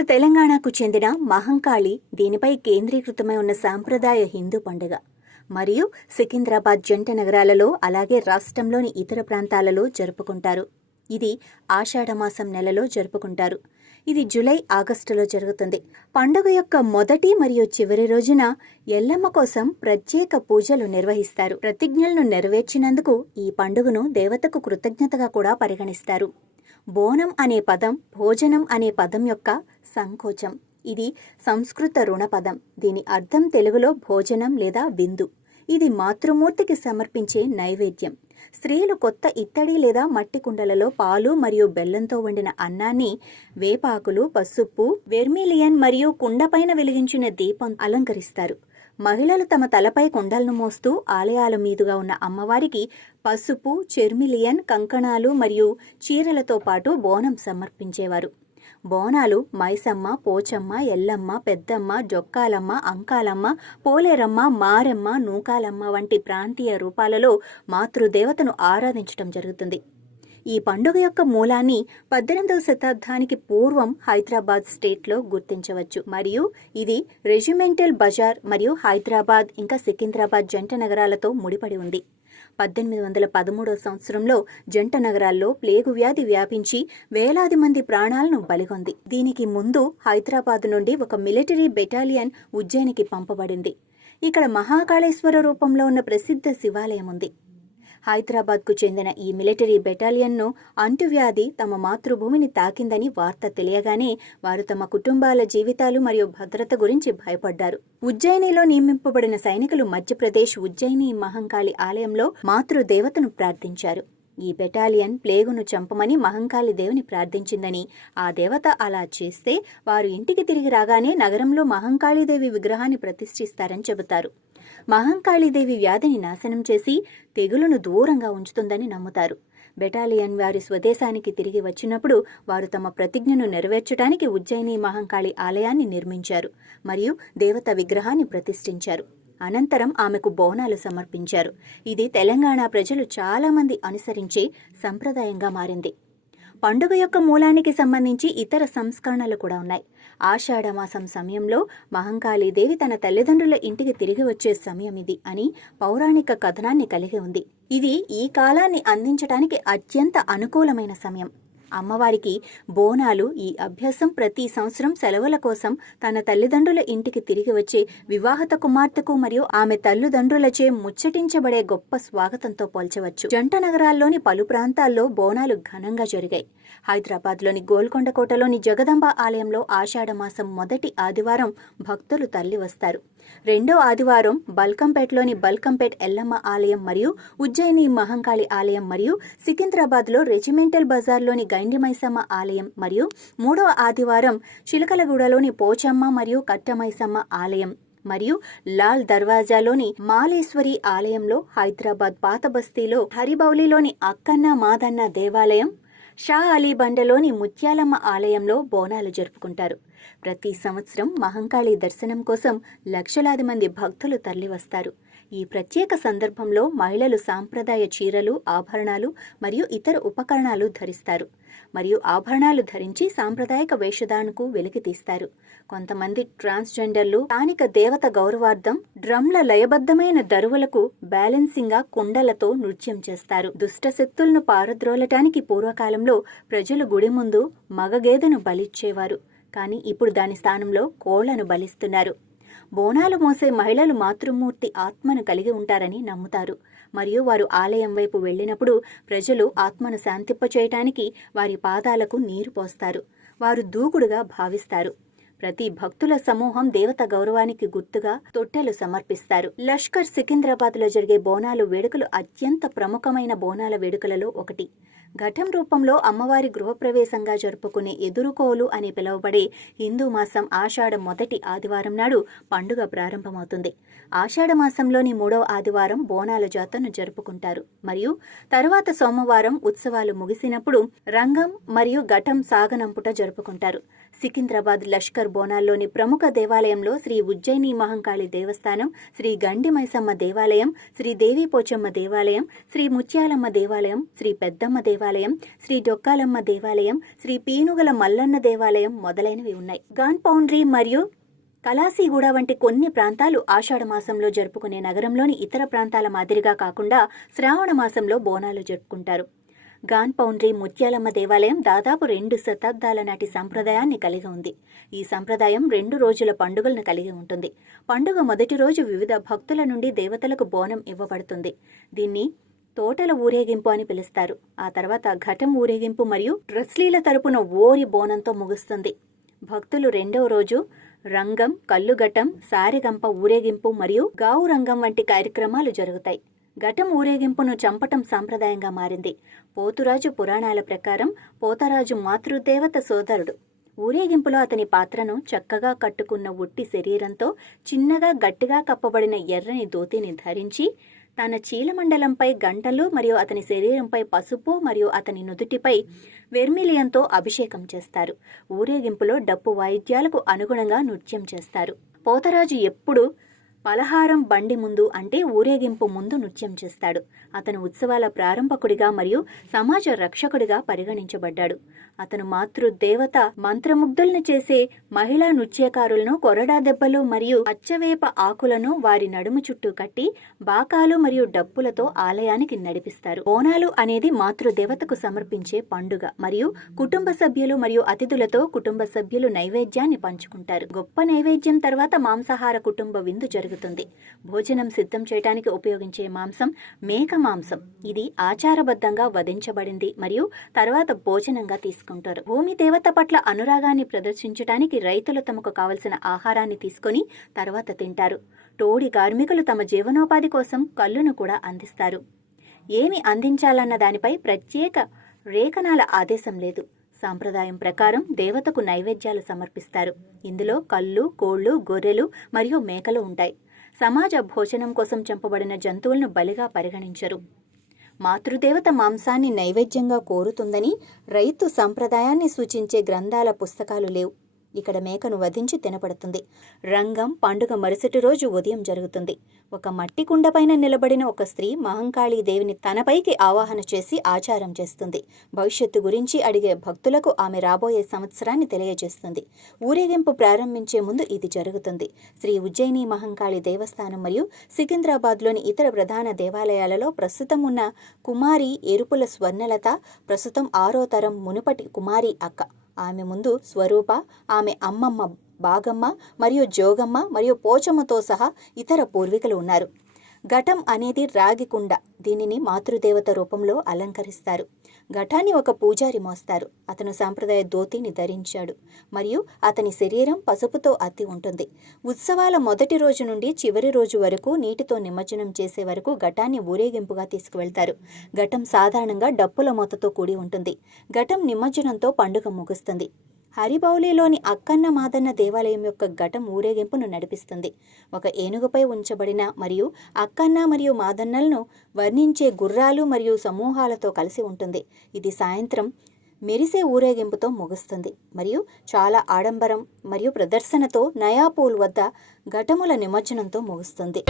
అసలు తెలంగాణకు చెందిన మహంకాళి దీనిపై కేంద్రీకృతమై ఉన్న సాంప్రదాయ హిందూ పండుగ మరియు సికింద్రాబాద్ జంట నగరాలలో అలాగే రాష్ట్రంలోని ఇతర ప్రాంతాలలో జరుపుకుంటారు. ఇది ఆషాఢమాసం నెలలో జరుపుకుంటారు. ఇది జూలై ఆగస్టులో జరుగుతుంది. పండుగ యొక్క మొదటి మరియు చివరి రోజున ఎల్లమ్మ కోసం ప్రత్యేక పూజలు నిర్వహిస్తారు. ప్రతిజ్ఞలను నెరవేర్చినందుకు ఈ పండుగను దేవతకు కృతజ్ఞతగా కూడా పరిగణిస్తారు. బోనం అనే పదం భోజనం అనే పదం యొక్క సంకోచం. ఇది సంస్కృత రుణ పదం. దీని అర్థం తెలుగులో భోజనం లేదా విందు. ఇది మాతృమూర్తికి సమర్పించే నైవేద్యం. స్త్రీలు కొత్త ఇత్తడి లేదా మట్టి కుండలలో పాలు మరియు బెల్లంతో వండిన అన్నాన్ని వేపాకులు, పసుపు, వెర్మిలియన్ మరియు కుండపైన వెలిగించిన దీపం అలంకరిస్తారు. మహిళలు తమ తలపై కుండలను మోస్తూ ఆలయాల మీదుగా ఉన్న అమ్మవారికి పసుపు, చెర్మిలియన్, కంకణాలు మరియు చీరలతో పాటు బోనం సమర్పించేవారు. బోనాలు మైసమ్మ, పోచమ్మ, ఎల్లమ్మ, పెద్దమ్మ, జొక్కాలమ్మ, అంకాలమ్మ, పోలేరమ్మ, మారెమ్మ, నూకాలమ్మ వంటి ప్రాంతీయ రూపాలలో మాతృదేవతను ఆరాధించడం జరుగుతుంది. ఈ పండుగ యొక్క మూలాన్ని 18వ శతాబ్దానికి పూర్వం హైదరాబాద్ స్టేట్లో గుర్తించవచ్చు మరియు ఇది రెజిమెంటల్ బజార్ మరియు హైదరాబాద్ ఇంకా సికింద్రాబాద్ జంట నగరాలతో ముడిపడి ఉంది. 1813వ సంవత్సరంలో జంట నగరాల్లో ప్లేగు వ్యాధి వ్యాపించి వేలాది మంది ప్రాణాలను బలిగొంది. దీనికి ముందు హైదరాబాద్ నుండి ఒక మిలిటరీ బెటాలియన్ ఉజ్జయినికి పంపబడింది. ఇక్కడ మహాకాళేశ్వర రూపంలో ఉన్న ప్రసిద్ధ శివాలయం ఉంది. హైదరాబాద్కు చెందిన ఈ మిలిటరీ బెటాలియన్ను అంటువ్యాధి తమ మాతృభూమిని తాకిందని వార్త తెలియగానే వారు తమ కుటుంబాల జీవితాలు మరియు భద్రత గురించి భయపడ్డారు. ఉజ్జయినిలో నియమింపబడిన సైనికులు మధ్యప్రదేశ్ ఉజ్జయిని మహంకాళి ఆలయంలో మాతృదేవతను ప్రార్థించారు. ఈ బెటాలియన్ ప్లేగును చంపమని మహంకాళి దేవిని ప్రార్థించిందని, ఆ దేవత అలా చేస్తే వారు ఇంటికి తిరిగి రాగానే నగరంలో మహంకాళీదేవి విగ్రహాన్ని ప్రతిష్ఠిస్తారని చెబుతారు. మహంకాళీదేవి వ్యాధిని నాశనం చేసి తెగులును దూరంగా ఉంచుతుందని నమ్ముతారు. బెటాలియన్ వారి స్వదేశానికి తిరిగి వచ్చినప్పుడు వారు తమ ప్రతిజ్ఞను నెరవేర్చడానికి ఉజ్జయిని మహంకాళి ఆలయాన్ని నిర్మించారు మరియు దేవత విగ్రహాన్ని ప్రతిష్ఠించారు. అనంతరం ఆమెకు బోనాలు సమర్పించారు. ఇది తెలంగాణ ప్రజలు చాలామంది అనుసరించే సంప్రదాయంగా మారింది. పండుగ యొక్క మూలానికి సంబంధించి ఇతర సంస్కరణలు కూడా ఉన్నాయి. ఆషాఢమాసం సమయంలో మహంకాళీదేవి తన తల్లిదండ్రుల ఇంటికి తిరిగి వచ్చే సమయం ఇది అని పౌరాణిక కథనాన్ని కలిగి ఉంది. ఇది ఈ కాలాన్ని అందించడానికి అత్యంత అనుకూలమైన సమయం. అమ్మవారికి బోనాలు ఈ అభ్యాసం ప్రతి సంవత్సరం సెలవుల కోసం తన తల్లిదండ్రుల ఇంటికి తిరిగి వచ్చే వివాహిత కుమార్తెకు మరియు ఆమె తల్లిదండ్రులచే ముచ్చటించబడే గొప్ప స్వాగతంతో పోల్చవచ్చు. జంట నగరాల్లోని పలు ప్రాంతాల్లో బోనాలు ఘనంగా జరిగాయి. హైదరాబాద్లోని గోల్కొండ కోటలోని జగదంబ ఆలయంలో ఆషాఢమాసం మొదటి ఆదివారం భక్తులు తరలి వస్తారు. రెండో ఆదివారం బల్కంపేట్లోని బల్కంపేట్ ఎల్లమ్మ ఆలయం మరియు ఉజ్జయిని మహంకాళి ఆలయం మరియు సికింద్రాబాద్లో రెజిమెంటల్ బజార్లోని గైండి మైసమ్మ ఆలయం మరియు మూడో ఆదివారం చిలకలగూడలోని పోచమ్మ మరియు కట్టమైసమ్మ ఆలయం మరియు లాల్ దర్వాజాలోని మాలేశ్వరి ఆలయంలో, హైదరాబాద్ పాత బస్తీలో హరిబౌలిలోని అక్కన్న మాదన్న దేవాలయం, షా అలీ బండలోని ముత్యాలమ్మ ఆలయంలో బోనాలు జరుపుకుంటారు. ప్రతి సంవత్సరం మహంకాళి దర్శనం కోసం లక్షలాది మంది భక్తులు తరలివస్తారు. ఈ ప్రత్యేక సందర్భంలో మహిళలు సాంప్రదాయ చీరలు, ఆభరణాలు మరియు ఇతర ఉపకరణాలు ధరిస్తారు మరియు ఆభరణాలు ధరించి సాంప్రదాయక వేషధారణకు వెలికి తీస్తారు. కొంతమంది ట్రాన్స్జెండర్లు స్థానిక దేవత గౌరవార్థం డ్రమ్ల లయబద్ధమైన దరువులకు బ్యాలెన్సింగ్గా కుండలతో నృత్యం చేస్తారు. దుష్ట శక్తులను పారద్రోలటానికి పూర్వకాలంలో ప్రజలు గుడి ముందు మగగేదెను బలిచ్చేవారు, కానీ ఇప్పుడు దాని స్థానంలో కోళ్లను బలిస్తున్నారు. బోనాలు మోసే మహిళలు మాతృమూర్తి ఆత్మను కలిగి ఉంటారని నమ్ముతారు మరియు వారు ఆలయం వైపు వెళ్ళినప్పుడు ప్రజలు ఆత్మను శాంతింపచేయటానికి వారి పాదాలకు నీరు పోస్తారు. వారు దూకుడుగా భావిస్తారు. ప్రతి భక్తుల సమూహం దేవత గౌరవానికి గుర్తుగా తొట్టెలు సమర్పిస్తారు. లష్కర్ సికింద్రాబాద్లో జరిగే బోనాలు వేడుకలు అత్యంత ప్రముఖమైన బోనాల వేడుకలలో ఒకటి. ఘటం రూపంలో అమ్మవారి గృహప్రవేశంగా జరుపుకునే ఎదురుకోలు అని పిలువబడే హిందూ మాసం ఆషాఢ మొదటి ఆదివారం నాడు పండుగ ప్రారంభమవుతుంది. ఆషాఢ మాసంలోని మూడవ ఆదివారం బోనాల జాతరను జరుపుకుంటారు మరియు తరువాత సోమవారం ఉత్సవాలు ముగిసినప్పుడు రంగం మరియు ఘటం సాగనంపుట జరుపుకుంటారు. సికింద్రాబాద్ లష్కర్ బోనాల్లోని ప్రముఖ దేవాలయంలో శ్రీ ఉజ్జయిని మహంకాళి దేవస్థానం, శ్రీ గండి మైసమ్మ దేవాలయం, శ్రీ దేవి పోచమ్మ దేవాలయం, శ్రీ ముత్యాలమ్మ దేవాలయం, శ్రీ పెద్దమ్మ దేవాలయం, శ్రీ డొక్కాలమ్మ దేవాలయం, శ్రీ పీనుగల మల్లన్న దేవాలయం మొదలైనవి ఉన్నాయి. గాన్ పౌండ్రీ మరియు కలాసీగూడ వంటి కొన్ని ప్రాంతాలు ఆషాఢ మాసంలో జరుపుకునే నగరంలోని ఇతర ప్రాంతాల మాదిరిగా కాకుండా శ్రావణ మాసంలో బోనాలు జరుపుకుంటారు. గాన్ పౌండ్రీ ముత్యాలమ్మ దేవాలయం దాదాపు 2 శతాబ్దాల నాటి సంప్రదాయాన్ని కలిగి ఉంది. ఈ సంప్రదాయం 2 రోజుల పండుగలను కలిగి ఉంటుంది. పండుగ మొదటి రోజు వివిధ భక్తుల నుండి దేవతలకు బోనం ఇవ్వబడుతుంది. దీన్ని తోటల ఊరేగింపు అని పిలుస్తారు. ఆ తర్వాత ఘటం ఊరేగింపు మరియు ట్రస్లీల తరపున ఓరి బోనంతో ముగుస్తుంది. భక్తులు 2వ రోజు రంగం, కల్లుఘటం, సారెగంప ఊరేగింపు మరియు గావు రంగం వంటి కార్యక్రమాలు జరుగుతాయి. ఘటం ఊరేగింపును చంపటం సాంప్రదాయంగా మారింది. పోతురాజు పురాణాల ప్రకారం పోతరాజు మాతృదేవత సోదరుడు. ఊరేగింపులో అతని పాత్రను చక్కగా కట్టుకున్న ఉట్టి శరీరంతో చిన్నగా గట్టిగా కప్పబడిన ఎర్రని ధోతిని ధరించి తన చీలమండలంపై గంటలు మరియు అతని శరీరంపై పసుపు మరియు అతని నుదుటిపై వెర్మిలియంతో అభిషేకం చేస్తారు. ఊరేగింపులో డప్పు వాయిద్యాలకు అనుగుణంగా నృత్యం చేస్తారు. పోతరాజు ఎప్పుడు పలహారం బండి ముందు అంటే ఊరేగింపు ముందు నృత్యం చేస్తాడు. అతను ఉత్సవాల ప్రారంభకుడిగా మరియు సమాజ రక్షకుడిగా పరిగణించబడ్డాడు. అతను మాతృదేవత మంత్రముగ్ధుల్ని చేసే మహిళా నృత్యకారులను కొరడా దెబ్బలు మరియు పచ్చవేప ఆకులను వారి నడుము చుట్టూ కట్టి బాకాలు మరియు డప్పులతో ఆలయానికి నడిపిస్తారు. బోనాలు అనేది మాతృదేవతకు సమర్పించే పండుగ మరియు కుటుంబ సభ్యులు మరియు అతిథులతో కుటుంబ సభ్యులు నైవేద్యాన్ని పంచుకుంటారు. గొప్ప నైవేద్యం తర్వాత మాంసాహార కుటుంబ విందు జరుగుతుంది. భోజనం సిద్ధం చేయడానికి ఉపయోగించే మాంసం మేక మాంసం. ఇది ఆచారబద్ధంగా వధించబడింది మరియు తర్వాత భోజనంగా తీసుకుంటారు. భూమి దేవత పట్ల అనురాగాన్ని ప్రదర్శించడానికి రైతులు తమకు కావలసిన ఆహారాన్ని తీసుకొని తర్వాత తింటారు. తోడి కార్మికులు తమ జీవనోపాధి కోసం కళ్ళును కూడా అందిస్తారు. ఏమి అందించాలన్న దానిపై ప్రత్యేక రేఖనాల ఆదేశం లేదు. సాంప్రదాయం ప్రకారం దేవతకు నైవేద్యాలు సమర్పిస్తారు. ఇందులో కళ్ళు, కోళ్లు, గొర్రెలు మరియు మేకలు ఉంటాయి. సమాజ భోజనం కోసం చంపబడిన జంతువులను బలిగా పరిగణించరు. మాతృదేవత మాంసాన్ని నైవేద్యంగా కోరుతుందని రైతు సంప్రదాయాన్ని సూచించే గ్రంథాల పుస్తకాలు లేవు. ఇక్కడ మేకను వధించి తినబడుతుంది. రంగం పండుగ మరుసటి రోజు ఉదయం జరుగుతుంది. ఒక మట్టి కుండపైన నిలబడిన ఒక స్త్రీ మహంకాళీ దేవిని తనపైకి ఆవాహన చేసి ఆచారం చేస్తుంది. భవిష్యత్తు గురించి అడిగే భక్తులకు ఆమె రాబోయే సంవత్సరాన్ని తెలియజేస్తుంది. ఊరేగింపు ప్రారంభించే ముందు ఇది జరుగుతుంది. శ్రీ ఉజ్జయిని మహంకాళి దేవస్థానం మరియు సికింద్రాబాద్లోని ఇతర ప్రధాన దేవాలయాలలో ప్రస్తుతం ఉన్న కుమారి ఎరుపుల స్వర్ణలత ప్రస్తుతం 6వ తరం మునుపటి కుమారి అక్క. ఆమె ముందు స్వరూప, ఆమె అమ్మమ్మ బాగమ్మ మరియు జోగమ్మ మరియు పోచమ్మతో సహా ఇతర పూర్వీకులు ఉన్నారు. ఘటం అనేది రాగి కుండ. దీనిని మాతృదేవత రూపంలో అలంకరిస్తారు. ఘటాన్ని ఒక పూజారి మోస్తారు. అతను సాంప్రదాయ ధోతిని ధరించాడు మరియు అతని శరీరం పసుపుతో అద్ది ఉంటుంది. ఉత్సవాల మొదటి రోజు నుండి చివరి రోజు వరకు నీటితో నిమజ్జనం చేసే వరకు ఘటాన్ని ఊరేగింపుగా తీసుకువెళ్తారు. ఘటం సాధారణంగా డప్పుల మోతతో కూడి ఉంటుంది. ఘటం నిమజ్జనంతో పండుగ ముగుస్తుంది. హరిబౌలిలోని అక్కన్న మాదన్న దేవాలయం యొక్క ఘటం ఊరేగింపును నడిపిస్తుంది. ఒక ఏనుగుపై ఉంచబడిన మరియు అక్కన్న మరియు మాదన్నలను వర్ణించే గుర్రాలు మరియు సమూహాలతో కలిసి ఉంటుంది. ఇది సాయంత్రం మెరిసే ఊరేగింపుతో ముగుస్తుంది మరియు చాలా ఆడంబరం మరియు ప్రదర్శనతో నయాపూల్ వద్ద ఘటముల నిమజ్జనంతో ముగుస్తుంది.